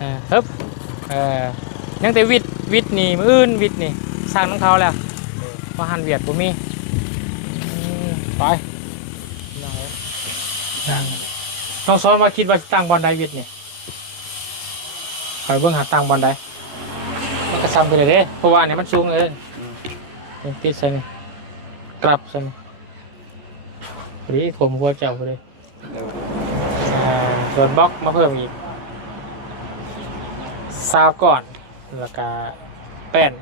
อ่าฮึบเออยังแต่วิทย์วิทย์นี่มืออื่นวิทย์นี่สร้างของเขาแล้วว่าหันเวียดบ่มีอืมไปน้องเอ้ยน้องซ้อนมาคิดว่าสิตั้งบอลใดวิทย์นี่คอยเบิ่งหาตั้งบอลใดมันก็ซ้ำไปเลยเด้เพราะว่าเนี่ยมันสูงเลยนี่ติดใส่นี่กลับใส่นี่พอดีผมหัวเจ้าพอดี อ่าโดนบล็อกมาเพิ่มอีก ซาวก่อน แล้วก็แป้น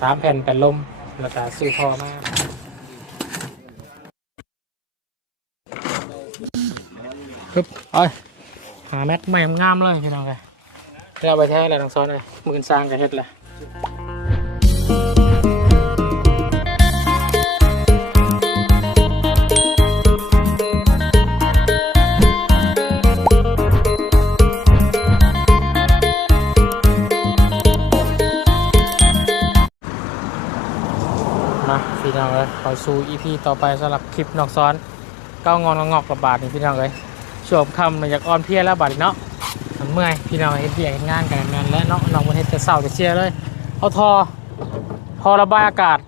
สามแผ่นแผ่นลม แล้วก็ซื้อพอมาปึ๊บเอ้ยหาแมทใหม่งามเลยพี่น้องเลยเอาไปแท้อะไรต้องซ้อนเลยมือสร้างกันเฮ็ดเลย สู่อีพีต่อไปสำหรับคลิปนอกซ้อนเก้างอนงอกกับบาทนี่พี่น้องเลยช่วงคำมาจากออนเพลียแล้วบาทนี่เนาะมันเมื่อยพี่น้องเฮ็ดเบียกเฮ็ดงานกันนั่นและเนาะน้องมันเฮ็ดแต่เศร้าแต่เชียเลย เอาทอพอระบายอากาศ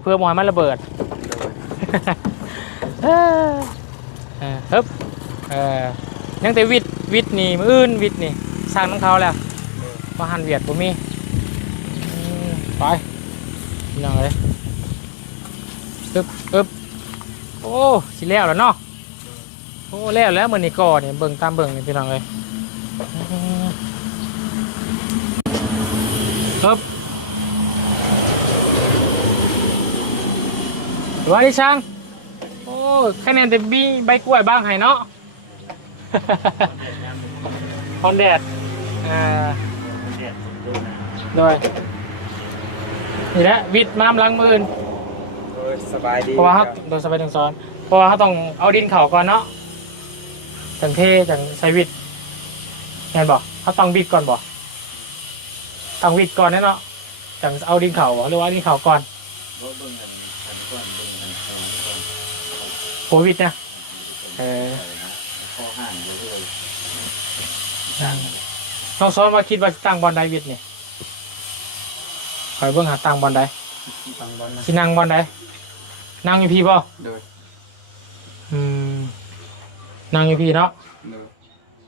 เพื่อหมอยมันระเบิดเออเออฮึบเออยังแต่วิทย์วิทย์นี่มืออื่นวิทย์นี่สร้างของเขาแล้วว่าหันเวียดบ่มีอืมไปพี่น้องเลย อึบอึบโอ้สิแล้วแล้วเนาะโอ้แล้วแล้วมือนี่ก่อเนี่ยเบิ่งตามเบิ่งนี่พี่น้องเลยอึบวัสดีช่างโอ้คะแนนแต่บีใบกล้วยบ้างให้เนาะฮอนแดดอ่าโดยนี่แหละวิดมามล้างมืออื่น สบายดีเพราะว่าเขาโดยสบายทางซ้อน เพราะว่าเขาต้องเอาดินเข่าก่อนเนาะจังเทจังใช้วิดเห็นบอกเขาต้องวิดก่อนบอกต้องวิดก่อนแน่เนาะจังเอาดินเข่าบ่หรือว่าเอาดินเข่าก่อนโควิดนะเออน้องซ้อนมาคิดว่าสิตั้งบอลใดวิดเนี่ยคอยเบิ่งหาตั้งบอลใดฟังบอลนะสินั่งบอลใด นั่งอยู่พี่บ่โดยอืมนั่งอยู่พี่เนาะโดย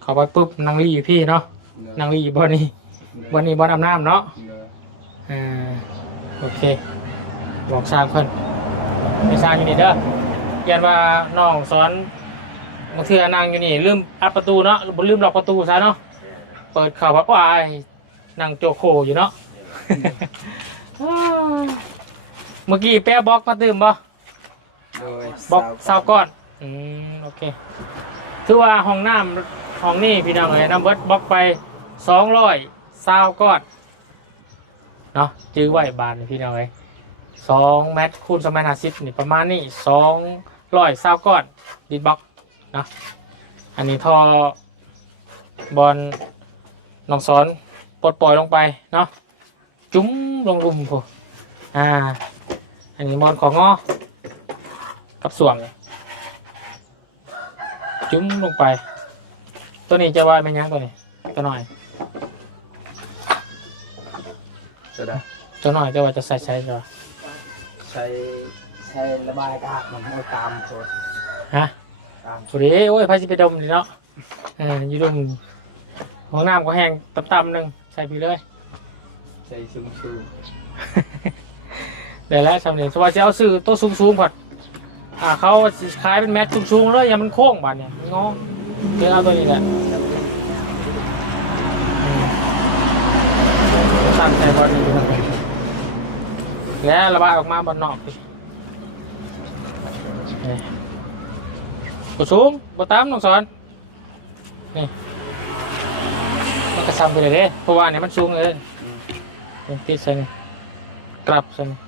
เข้าไปปุ๊บนั่งรีอยู่พี่เนาะโดยนั่งรีอยู่บอลนี้บอลนี้บอลอาบน้ำเนาะโดยอ่าโอเค บอกสร้างเพิ่นไปสร้างอยู่นี่เด้อยันว่าน้องสอนบางเทื่อนั่งอยู่นี่ลืมอัดประตูเนาะบ่ลืมล็อกประตูซะเนาะเปิดเข้าว่าว้ายนั่งโจโคอยู่เนาะ เมื่อกี้แป้บล็อกมาตื่มบ่ โดยบล็อกซาวก้อนอืมโอเคถือว่าห้องน้ำห้องนี้พี่น้องเอ้ยน้ำเบิดบล็อกไปสองร้อยซาวก้อนเนาะจื้อไว้บานนี่พี่น้องเอ้ยสองเมตรคูณสมัยห้าสิบนี่ประมาณนี้สองร้อยซาวก้อนดินบล็อกเนาะอันนี้ท่อบอลน้องสอนปลดปล่อยลงไปเนาะจุ้มลงรุมพออ่า อันนี้บอลของงอ กับส่วงจุ้มลงไป ตัวนี้จะวายเป็นยังตัวนี้ตัวหน่อยจะได้ตัวหน่อยจะว่าจะใส่ใส่จะว่าใช้ใช้ระบายอากาศมันเอาตามตัวฮะตามสุดนี้โอ้ยพายสิไปดมนี่เนาะเอออยู่ดมห้องน้ำก็แห้งต่ำๆหนึ่งใส่ไปเลยใช้ซุ้มซุ้มเดี๋ยวแล้วสำเนียงสวัสดีเอาซื้อตัวสูงๆก่อน อ่าเขาขายเป็นแมทสูงๆเลยอย่ามันโค้งบาดเนี่ยงอเดี๋ยวเอาตัวนี้แหละตั้งใจบอลนี้ดูนะแล้วระบายออกมาบอลนอกดิกดสูงกดตามน้องสอนนี่มันกระซำไปเลยเด้เพราะว่าเนี่ยมันสูงเลยติดใส่นี่กลับใส่นี่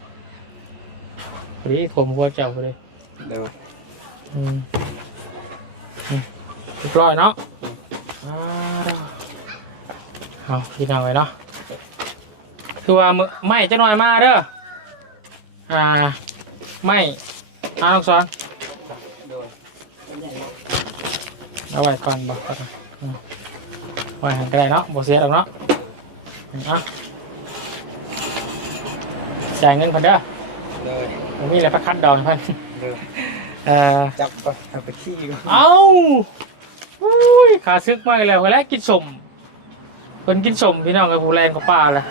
พอดีผมหัวเจ้าพอดีโดยอืมอืมเรียบร้อยเนาะอ่าเอาพี่น้องไว้เนาะคือว่ามือไม่จะหน่อยมาเด้ออ่าไม่อาน้องสอนโดยเอาไว้ก่อนบอกก่อนอืมไว้ให้ก็ได้เนาะบ่เสียหรอกเนาะเอาจ่ายเงินเพิ่นเด้อเลย ผมมีอะไรประคัดดอกให้เพิ่น เอ่อจับก่อนเอาไปขี้ก่อนเอ้าอุ้ยขาซึกมากแล้วเวลากินสมเพิ่นกินสมพี่น้องกับผู้แรงกับป้าละ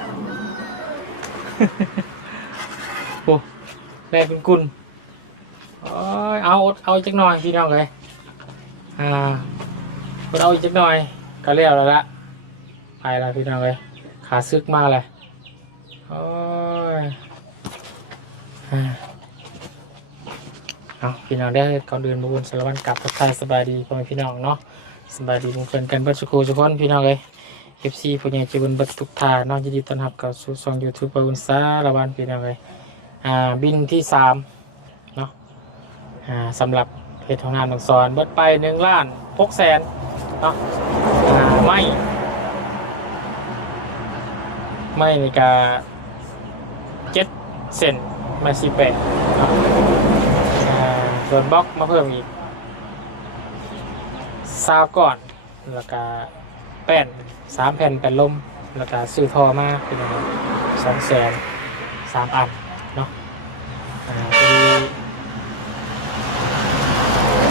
โอ้แรงคุณกุลโอ้ยเอาเอาจักหน่อยพี่น้องเลยอ่าเพิ่นเอาอีกจักหน่อยก็แล้วแล้วละไปล้วพี่น้องเลยขาซึกมากเลยโอ้ยอ่า เอาพี่น้องได้ก่อนเดินมาบนสารวันกลับทักทายสบายดีพ่อแม่พี่น้องเนาะสบายดีเพื่อนกันเบิดสุขูทุกคนพี่น้องเลยเอฟซีผู้ใหญ่ใจบุญเบิดทุกทาเน้องยินดีต้อนรับเข้าสู่ช่องยูทูบปรุนสารวันพี่น้องเลยอ่าบินที่สามเนาะอ่าสำหรับเพจของนามหนังสอนเบิดไปหนึ่งล้านหกแสนเนาะอ่าไม่ไม่ในกาเจ็ดเซนไม่สิบแปดเนาะ ส่วนบล็อกมาเพิ่มอีกซาวก่อนแล้วก็แป้นสามแผ่นแผ่นลมแล้วก็ซื้อทอมาเป็นสองแสนสามอันเนาะอ่าพอดี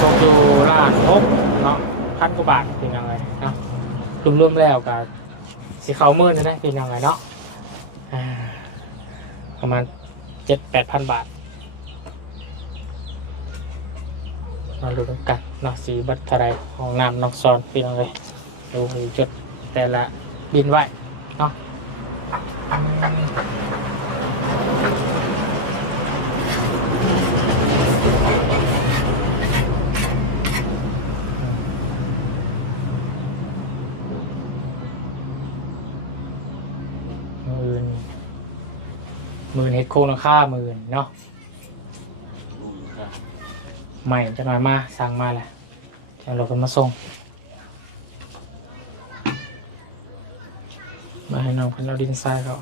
ตกอยู่ล้านหกเนาะพันกว่าบาทเป็นยังไงเนาะรวมๆแล้วก็สีเขาวมื่นนะเป็นยังไงเนาะอ่าประมาณเจ็ดแปดพันบาท มาดูกันนาะสีบัตรเทาไรของน้ำน้องซอนพี่น้องเลยดูมีจุดแต่ละบินไว้เนาะมื่นมื่นเฮ็ดโครงราคาหมื่นเนาะ ใหม่จะหน้อยมาสั่งมาแหละเดี๋ยวเราคนมาส่ง มาให้น้องเพิ่นเอาดินทรายเขา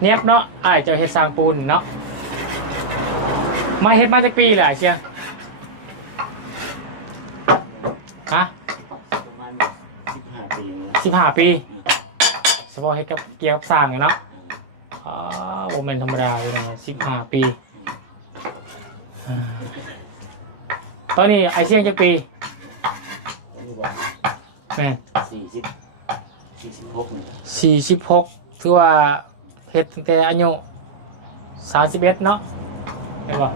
เนียบเนาะไอ้เจ้าเฮ็ดสร้างปูนเนาะมาเฮ็ดมาจากปีแหละเชียฮะ ประมาณสิบห้า ปีแล้วสิบห้าปีสปอร์ตให้กับเกียร์กับสร้างอะเนาะอ๋อโอเมนธรรมดาเลยนะสิบห้าปีอ่าตอนนี้ไอเชียงจะปีนี่ว่าแม่นสี่สิบสี่สิบหกนี่สี่สิบหกถือว่าเฮ็ดตั้งแต่อายุสามสิบเอ็ดเนาะเห็นป่ะ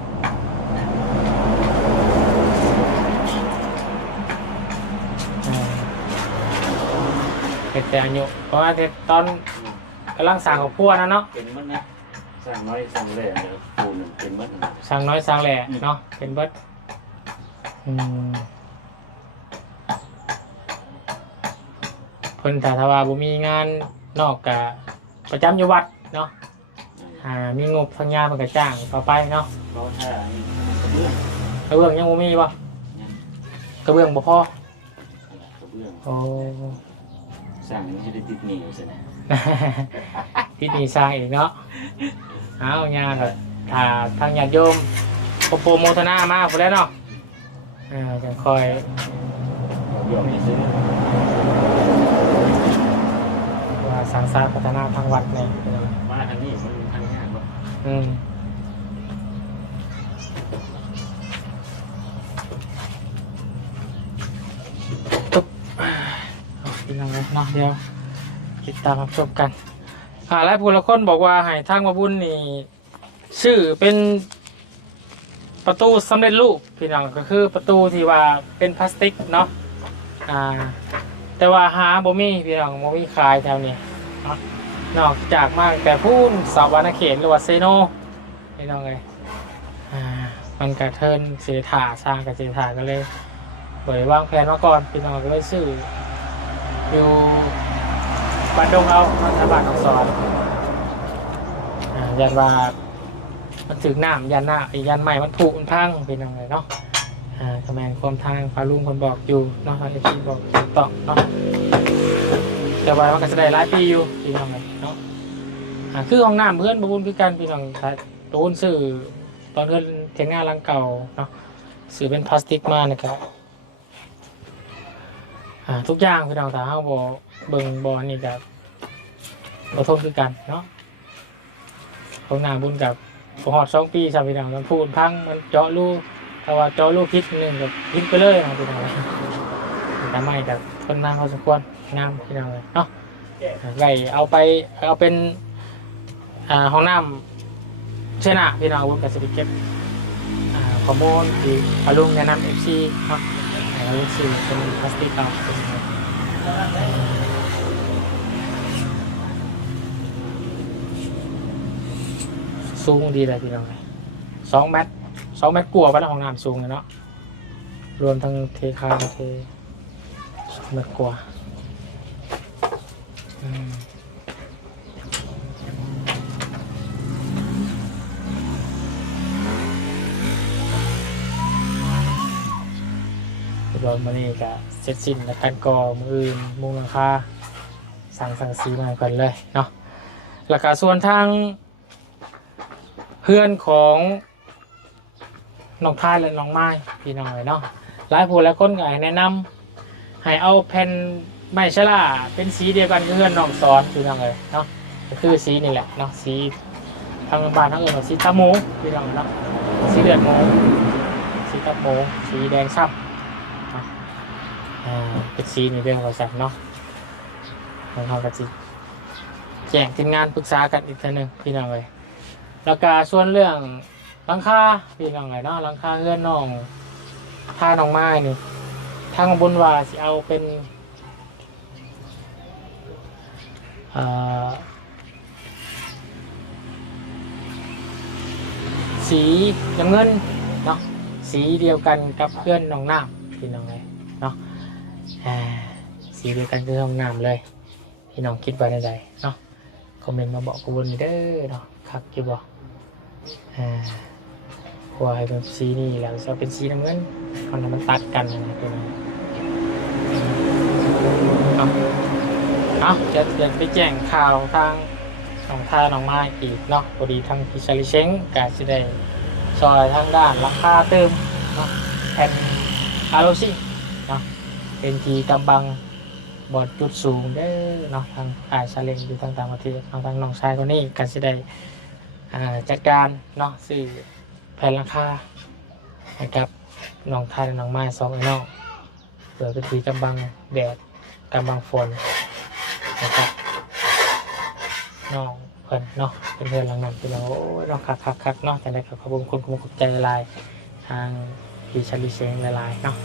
็ดแต่อายุเพราะว่าเฮ็ดตอนกำลังสั่งของพัวนะเนาะเป็นมันนะสั่งน้อยสั่งแหล่เดี๋ยวปูนเป็นมันนะสั่งน้อยสั่งแหล่เนาะเป็นเบิดอืมเพิ่นถ้าทว่าบ่มีงานนอกกะประจำอยู่วัดเนาะอ่ามีงบทางยามันก็จ้างต่อไปเนาะเพราะถ้านี่กระเบื้องกระเบื้องยังบ่มีบ่กระเบื้องบ่พอกระเบื้องโอ้ สั่งมันจะได้ติดหนีอยู่ใช่ไหมพี่นี่สร้างเองเนาะเอางานก็ถ้าทางญาติโยมโปรโมทนามาพุ่นแหล้วเนาะอ่าจังคอยเดี๋ยวนี้ซื้อว่าสังสารพัฒนาทางวัดเนี่ยมาทางนี้มันทางยากกว่าอืม เนาะเดี๋ยวติดตามรับชมกันอ่าหลายผู้ละคนบอกว่าให้ทางมาบุญนี่ชื่อเป็นประตูสำเร็จรูปพี่น้องก็คือประตูที่ว่าเป็นพลาสติกเนาะอ่าแต่ว่าหาบ่มีพี่น้องบ่มีขายแถวนี้เนาะนอกจากมากแต่พูนสาวรรณเขตหรือว่าเซโนพี่น้องเลยอ่ามันกระเทินเสียถาสร้างกับเสียถาก็เลยเปิดวางแผนมาก่อนพี่น้องก็เลยซื้อ อยู่บ้านดงเอารัฐบาลของสอนอ่ายันว่ามันถึงน้ำยันหน้าไอ้ยันใหม่มันถูกมันพังเป็นยังไงเนาะอ่าทำไมความทางพาลุงคนบอกอยู่เนาะทางเอชีบอกถูกต้องเนาะแต่ว่ามันก็จะได้หลายปีอยู่พี่น้องเลยเนาะอ่าคือห้องน้ำเพื่อนบุญคือกันพี่น้องถ้าโดนซื้อตอนเพื่อนเทียงหน้าลังเก่าเนาะซื้อเป็นพลาสติกมานะครับ อ่าทุกอย่างพี่น้องแต่เฮาบ่เบิ่งบ่นี่กับบ่ทนคือกันเนาะของนาบุญกับบ่ฮอด2ปีซะพี่น้องมันพูดพังมันเจาะรูถ้าว่าเจาะรูพิษนึงก็พิษไปเลยนะพี่น้องแต่ไมกับคนนางพอสมควรงามพี่น้องเลยเนาะไว้เอาไปเอาเป็นอ่าห้องน้ำเชนะพี่น้องวุ้นกับสติเก็บอ่าข้อมูลที่อาลุงแนะนำเอฟซีเนาะ ให้เราซื้อเป็นพลาสติกเอาเป็นสูงดีเลยพี่น้องสองเมตรสองเมตรกลัวาไปแล้วห้องน้ำสูงเนาะรวมทั้งเทคานเทสองเมตรกว่าอืม เรียบร้อยมานี่ก็เสร็จสิ้นแล้วกันกอมืออื่นมุงหลังคาสั่งสั่งสีมากันเลยเนาะแล้วก็ส่วนทางเพื่อนของน้องทายและน้องไม้พี่น้องเลยเนาะหลายผู้หลายคนก็แนะนำให้เอาแผ่นไม้ชะลาเป็นสีเดียวกันเพื่อนน้องสอนพี่น้องเลยเนาะก็คือสีนี่แหละเนาะสีทางบ้านทางอื่นสีตะหมูพี่น้องเนาะสีเลือดหมูสีตะหมูสีแดงซ้ำ เป็นซีในเรื่องเราสั่งเนาะของเขาก็สิแจ้งทีมงานปรึกษากันอีกทีหนึ่งพี่น้องเลยแล้วก็ส่วนเรื่องหลังคาพี่น้องเลยเนาะหลังคาเงื่อนน้องท่าน้องไม้นี่ทางบนว่าสิเอาเป็นอ่าสีน้ำเงินเนาะสีเดียวกันกับเพื่อนน้องน้ำพี่น้องเลย อ่าสีเดียวกันคือห้องน้ำเลย พี่น้องคิดว่าใดเนาะคอมเมนต์มาบอกกูบนอีเด้อเนาะครับกี่บอกอ่าหัวให้เป็นสีนี่แล้วจะเป็นสีน้ำเงินเอาน้ำมันตัดกันนะตัวนี้เอาเอาจะจะไปแจ้งข่าวทางน้องท่าน้องไม้อีกเนาะพอดีทางพิชาลิเชงกาจะได้ซอยทางด้านราคาเติมเนาะแผ่นอาโรซิ เป็นทีกำบังบอดจุดสูงเด้อเนาะทางอายชาเลงอยู่ทางต่างประเทศเอาทางน้องชายคนนี้กันสิได้อ่าจัดการเนาะซื้อแผ่นราคานะครับน้องไทยและน้องไม้สองไอ้น้องเผื่อเป็นทีกำบังแดดกำบังฝนนะครับน้องเพิ่อนเนาะเป็นเพื่อนหลังนั้นเป็นเราโอ้ยเนาะคักคักคักเนาะแต่ได้ขอบคุณคุณคุณขอบใจละลายทางพี่ชาลีเชงละลายเนาะ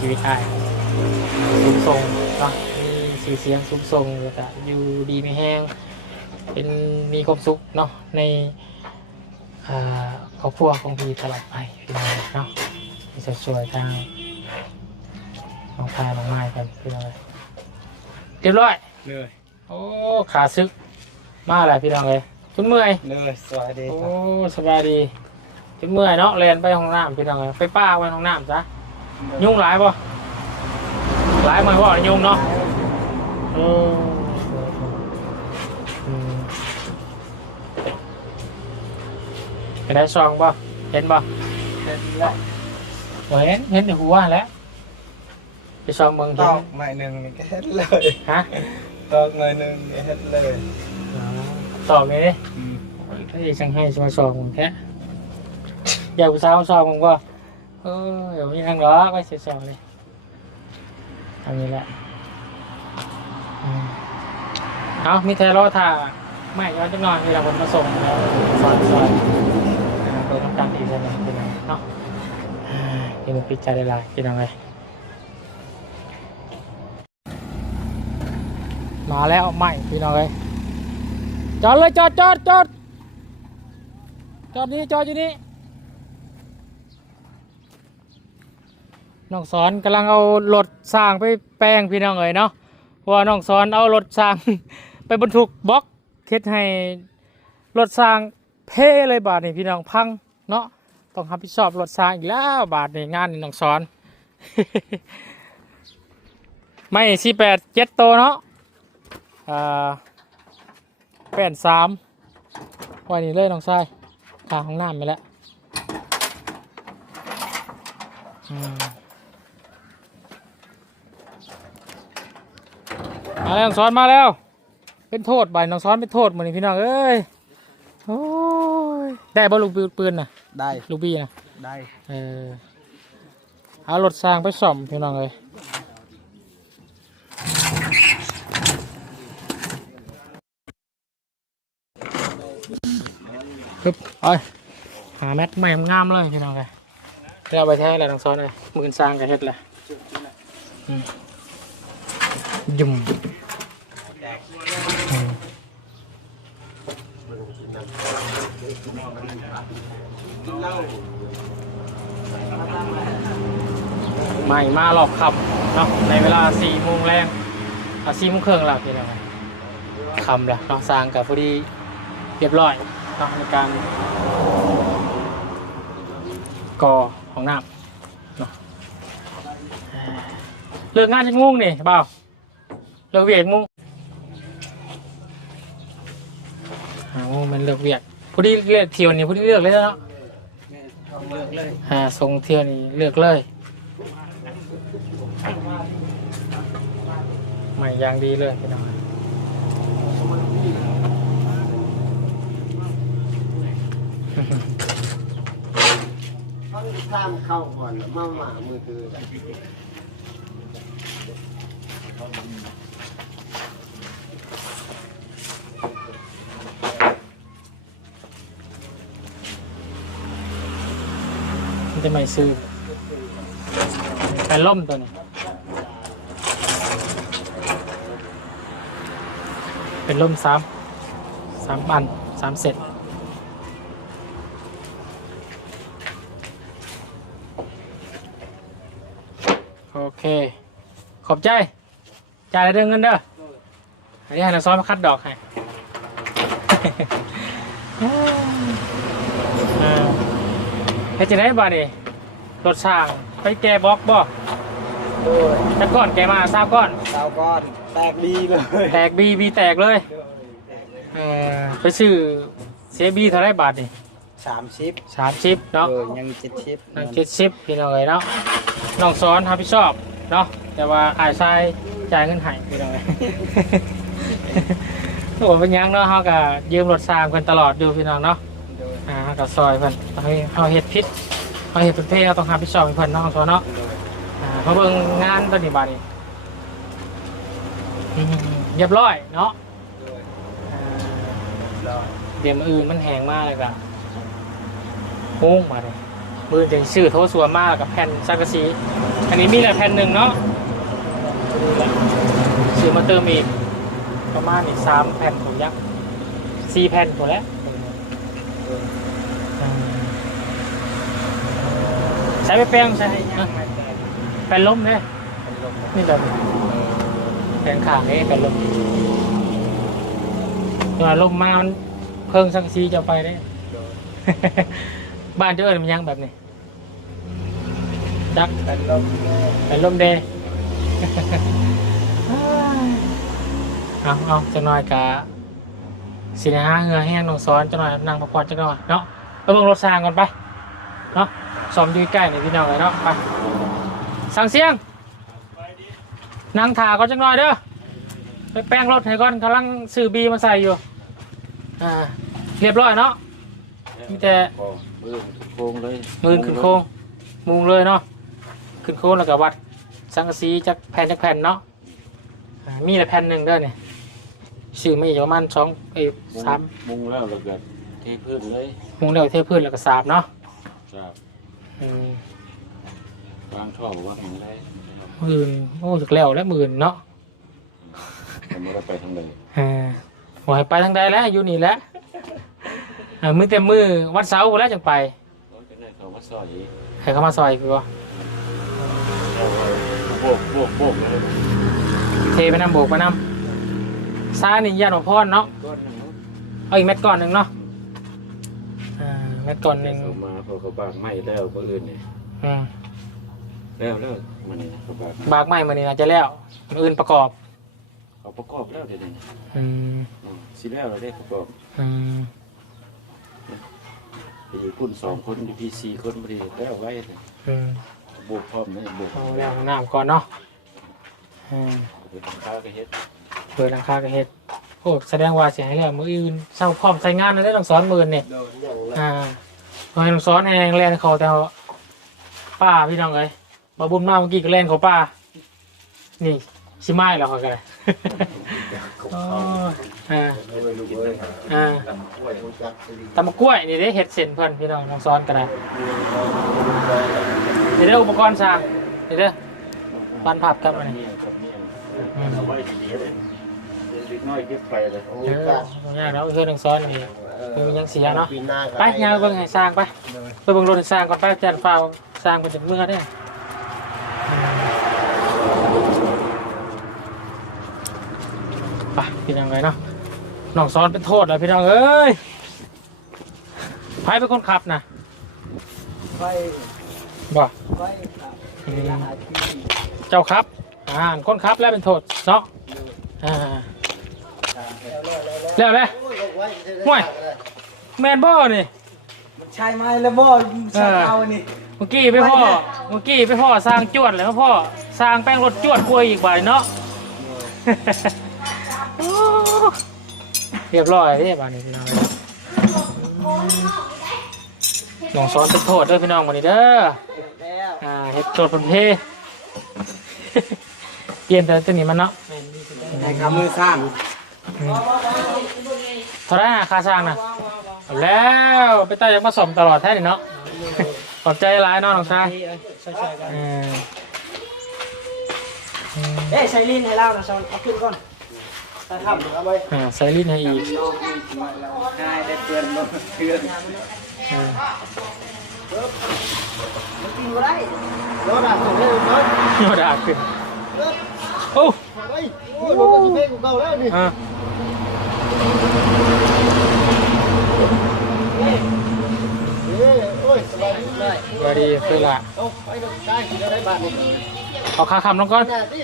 อ่าต้องให้ชีวิตได้สูงทรงเนาะมีสีเสียงสูงทรงแล้วก็อยู่ดีไม่แห้งเป็นมีความสุขเนาะในอ่าครอบครัวของพี่ตลอดไปพี่น้องเนาะที่สวยๆทางน้องพายน้องไม้กันพี่น้องเลยเรียบร้อยเลยโอ้ขาซึกมาอะไรพี่น้องเลยจุนเมื่อยเลยสวัสดีโอ้ครับสบายดีจุนเมื่อยเนาะเรียนไปห้องน้ำพี่น้องเลยไปป้าไปห้องน้ำซะ ยุ่งหลายป่ะหลายไหมว่ายุ่งเนาะเอออืมไปได้ซองป่ะเห็นป่ะเสร็จแล้วบ่เห็นเเออยหนึ่งนี่ก็เดี๋ยดิอืมถ้าจะช่างให้จะมาซองมึงแค่อยากไปซาวซองมึงป่ะเออเดี๋ยทางล้อก็เสียซองเลยทำนี้แหละเอามีแทล้อถ่าไม่ย้อนจะนอนเวลาผมมาส่งแล้วซอยซอยอ่าเปิดน้ำตาลอีกแล้วเป็นไงเนาะนี่มันปิดใจได้ลายพี่น้องเลยมาแล้วไม่พี่น้องเลยจอดเลยจอดจอดจอดจอดนี่จอดอยู่นี่ น้องสอนกำลังเอารถสร้างไปแปลงพี่น้องเลยเนาะเพราะว่าน้องสอนเอารถสร้าง ไปบรรทุกบล็อกเฮ็ดให้รถสร้างเพ่เลยบาทนี่พี่น้องพังเนาะต้องรับผิดชอบรถสร้างอีกแล้วบาทนี่งานนี่น้องสอน ไม่สี่แปดเจ็ดโตเนาะอ่าแปดสามว้นี่เลยน้องชายขางห้องน้ำไปแล้ว มมาแล้วน้องซ้อนมาแล้ว เป็นโทษใบน้องซ้อนเป็นโทษเหมือนพี่น้องเอ้ยโอ้ยได้บ่ลูกปืนน่ะได้ลูกบี้น่ะได้เออเอารถสร้างไปซ่อมพี่น้องเลยปึ๊บเอ้ยหาแมทใหม่งามเลยพี่น้องเลยเดี๋ยวเอาไปแท้เลยน้องซ้อนเลยมือสร้างกันเฮ็ดเลยอืมยุ่ม ใหม่มาหรอบขับเนาะในเวลาสี่โมงแรงอะสี่โมงครึ่งแล้วพี่น้องคำล้วเนาะสร้างกับพอดีเรียบร้อยเนาะในการก่อของน้ำเนาะเลิกงานจะงุ่งนี่เปล่าเลิกเวียกมุงหาโมงมันเลิกเวียกพอดีเลือกเที่ยวนี่พอดีเลือกเลยเนาะ หาทรงเที่ยวนี่เลือกเลย ใหม่อย่างดีเลยพี่น้องต้องข้ามเข้าก่อนมาหมามือถือ มันจะไม่ซื้อไปล่มตัวนี้ เป็นล่มสามสามอันสามเสร็จโอเค ขอบใจ จ่ายเรื่องเงินเด้ออันนี้ให้นักซ้อมมาคัดดอกให้ เฮ็ดจะได้บ่นี่รถช่างไปแกบล็อกบ่โดยแต่ก่อนแกมาทราบก่อน สาวก้อนแตกดีเลยแตกบีบีแตกเลยเออไปซื้อเสียบีเท่าไรบาทนี่สามชิปสามชิปเนาะ เออยังเจ็ดชิปนั่งเจ็ดชิปพี่น้องเลยเนาะน้องสอนรับผิดชอบเนาะแต่ว่าอายชายจ่ายเงินให้พี่น้องเลยโอ้เป็นหยังเนาะเฮาก็ยืมรถสร้างเพิ่นตลอดอยู่พี่น้องเนาะโดย อ่าก็ซอยเพิ่นเฮ้ยเฮาเฮ็ดผิดเฮาเฮ็ดเป็นเพศเราต้องรับผิดชอบให้เพิ่นเนาะสอนเนาะอ่ามาเบิ่งงานตอนนี้บาดนี้อืมเรียบร้อยเนาะอ่าเดี๋ยวมืออื่นมันแห้งมากเลยก็โป้งมาเลยมือจะชื่อโทรสัวมากกับแผ่นสังกะสีอันนี้มีแต่แผ่นหนึ่งเนาะซื้อมาเติมอีกประมาณอีกสามแผ่นผมยักษ์สี่แผ่นหมดแล้ว โดย อ่า ใช้ไปแป้งใช้ใช่ยังนะไม่ใจแผ่นล้มเนี่ยเป็นลมนี่แบบแผ่นขางนี่แผ่นล้มตัวลมมามันเพิ่งสังกะสีจะไปได้โดยบ้านเจ้าเอิญมันยังแบบนี้จักเป็นลมเป็นลมเดย์เอาเอาจังหน่อยกะสินะฮะเหงือแห้งนองซ้อนจังหน่อยนั่งพักผ่อนจังหน่อยเนาะไปเบิ่งรถสร้างก่อนไปเนาะ ซ้อมอยู่ใกล้ในพี่น้องเลยเนาะไปสั่งเสียงนั่งถาก่อนจังหน่อยเด้อไปแป้งรถให้ก่อนกำลังซื้อบีมาใส่อยู่อ่าเรียบร้อยเนาะมีแต่โอ้มือโค้งเลยมือขึ้นโค้งมุงเลยเนาะขึ้นโค้งแล้วก็วัดสังกะสีจากแผ่นจากแผ่นเนาะอ่ามีแต่แผ่นหนึ่งเด้อเนี่ยซื้อมาอีกประมาณสองเอ้ยมุงสามมุงแล้วเราเกิดเทพื้นเลยมุงเดียวเทพื้นแล้วก็สาบเนาะครับอืม วางท่อบอกว่าแข็งได้หมื่นโอ้จากแล้วแล้วหมื่นเนาะผมไม่ได้ไปทางใดอ่าหวยไปทางใดแล้วอยู่นี่แหล้วอ่ามือเต็มมือวัดเสาร์พู้นแล้วจังไปรถจะได้เขาว่าซอยอีกให้เขามาซอยพี่วะโบกโบกโบกเลยเทไปนำโบกไปนำซ้ายนี่ยันหัวพรเนาะก้อนหนึ่งนู้นเอาอีกเม็ดก่อนหนึ่งเนาะ อ่าเม็ดก่อนหนึ่งเขามาเขาเขาบางไม่แล้วก็อื่นเนี่ยอืมแล้วแล้วมันนี่เขาบางบากไม้มานี่อาจจะแล้วอันอื่นประกอบเขาประกอบแล้วเดี๋ยวนี้อืมอืมสิแล้วเราได้ประกอบอืมปีพุ่นสองคนอยู่พี่สี่คนพอดีแล้วไว้เลยอืมบวกพร้อมเลยบวกเอาแล้วห้องน้ำก่อนเนาะอืมเป็นข้าวก็เฮ็ด เปิดหลังคากระเฮ็ด โอ้แสดงว่าเสียให้แล้วมืออื่นเศร้าพร้อมใช้งานแล้วได้ต้องสอนมือนี่โดนอย่างละอ่าพอให้ต้องสอนแหงแลนเขาแต่ว่าป้าพี่น้องเอ้ยมาบุญมาเมื่อกี้ก็แลนเขาป้า นี่ชิไม้แล้วเขากันเลยของโอ้เขาอ่าไม่รู้เลยอ่าตำกล้วยรู้จักสิริตำมะกล้วยนี่ได้เห็ดเส้นเพิ่นพี่น้องน้องซ้อนกันนะนี่ได้ออุปกรณ์สร้างนี่เด้อปันผับครับอันนี้เนี่ยกับเนี่ยเอาไว้ดีๆเลย เด็กน้อยเก็บไปเลยโอ้เออจักตรงนี้เราเพื่อนน้องซ้อนนี่คือมันยังเสียเนาะปีหน้าก็ไปยาวเบิ่งให้สร้างไปไปเบิ่งรถให้สร้างก่อนไปจัดฟ้าวสร้างเป็นจังเมื่อได้อไปพี่น้องเลยเนาะน้องซ้อนเป็นโทษแล้วพี่น้องเอ้ยไผเป็นคนขับนะไปบ่ไปครับอืมอาชีพเจ้าครับอ่าคนขับแล้วเป็นโทษเนาะอ่า แล้วแล้วแล้วแล้วเลยโอ้ยเอาไว้เถอะห่วยแมนบ่นี่มันใช่ไหมแล้วบ่ใช่เอานี่เมื่อกี้ไปพ่อเมื่อกี้ไปพ่อสร้างจวดแล้วพ่อสร้างแป้งรถจวดกล้วยอีกบ่ายเนาะโอ้เรียบร้อยเรียบร้อยนี่พี่น้องน้องซ้อนเป็นโทษเด้อพี่น้องวันนี้เด้อแล้วอ่าเฮ็ดโทษเป็นเพเปลี่ยนแต่ตัวนี้มันเนาะในคำมือสร้างอืม เท่าไหรนะค่าสร้างนะเอาแล้วไปใต้ยังมาสมตลอดแท้นี่เนาะขอบใจหลายเนาะน้องชายใช่ใช่กันเอออืมเอ้ยใช้ลิ้นให้เล่านะซอนเอาขึ้นก่อนไปครับเอาไปอ่าใส่ลิ้นให้อีกง่ายได้เพื่อนลงเพื่อนเออกินก็ได้รถอะส่งให้รถโยดาขึ้นโอ้ไปโอ้ยรถที่เพลงกูเก่าแล้วนี่อ่าเอ้ยโอ้ย สบายดีสวัสดีเพื่อนละเอาค่าคำลงก่อนแน่ดิ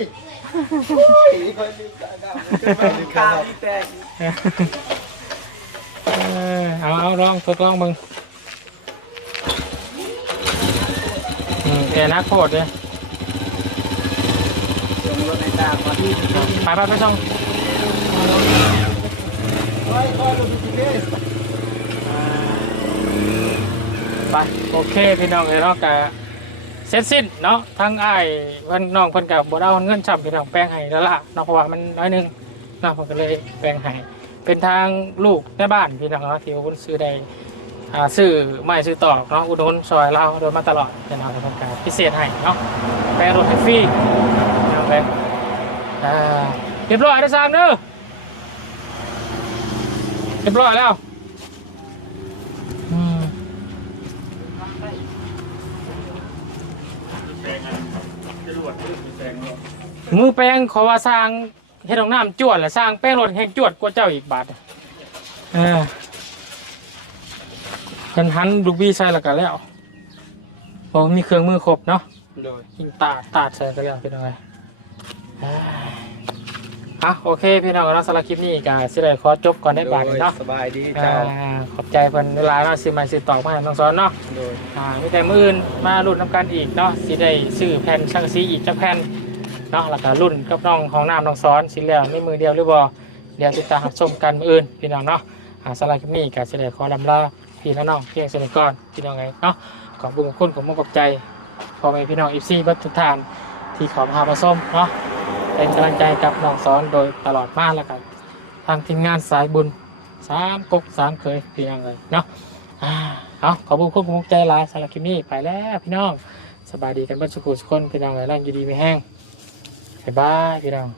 โอ้ยคอยลืมกะกะข้าวแต่เออเอาเอาลองทดลองมึงแกนักโคตรเลยไปไปไปส่งไปไปรถที่เพลง ไปโอเคพี่น้องเลยเนาะกะเสร็จสิ้นเนาะทั้งไอ้ายเพิ่นน้องเพิ่นกับ่ได้เอาเงินจับพี่น้องแป้งให้แล้วล่ะเนาะเพราะว่ามันน้อยนึงเนาะเพิ่นก็เลยแป้งให้เป็นทางลูกในบ้านพี่น้องเนาะที่ว่าเพิ่นซื้อได้ซื้อไม่ซื้อต่อเนาะอุดหนุนซอยเราโดนมาตลอดพี่น้องเพิ่นก็พิเศษให้เนาะแปลรถให้ฟรีเอาไปอ่าเรียบร้อยได้สางเด้อ เรียบร้อยแล้วอืมมือแป้งขอว่าสร้างเฮ็ดของน้ำจวดแหละสร้างแป้งรถแห่งจวดกว่าเจ้าอีกบาทเออเพิ่นหันลูกบี้ใส่แล้วก็แล้วพอมีเครื่องมือครบเนาะโดยยิงตาดตาดใส่ก็แล้วเป็นยังไง อ่าอะโอเคพี่น้องเนาะสำหรับคลิปนี้ก็สิได้ขอจบก่อนได้บาทนี้เนาะสบายดีอ่าเจ้าขอบใจเพิ่นเวลาเนาะสิมาสิตอกมาให้น้องสอนเนาะโดยอ่ามีแต่มืออื่นมารุ่นน้ำกันอีกเนาะสิได้ซื้อแผ่นช่างสีอีกจักแผ่นเนาะแล้วก็รุ่นกับน้องของน้ำน้องซ้อนสิแล้วไม่มือเดียวหรือบ่เดี๋ยวติดตามรับชมกันมืออื่นพี่น้องเนาะอ่าสำหรับคลิปนี้ก็สิได้ขอลำลาพี่และน้องเพียงสนิทก่อนพี่น้องไงเนาะขอบคุณคุณผมมขอบใจพ่อแม่พี่น้องอีซี่บัตทุกท่านที่เขอมามาส้มเนาะ เป็นกำลังใจกับน้องสอนโดยตลอดมาแล้วกันทางทีมงานสายบุญสามกกสามเคยพี่น้องเลยเนาะอ่าเอาขอบคุณคุณกำลังใจหลายสำหรับคลิปนี้ไปแล้วพี่น้องสบายดีกันบ้านสุขุสุคนพี่น้องหลายร่างอยู่ดีไม่แห้งบ๊ายบายพี่น้อง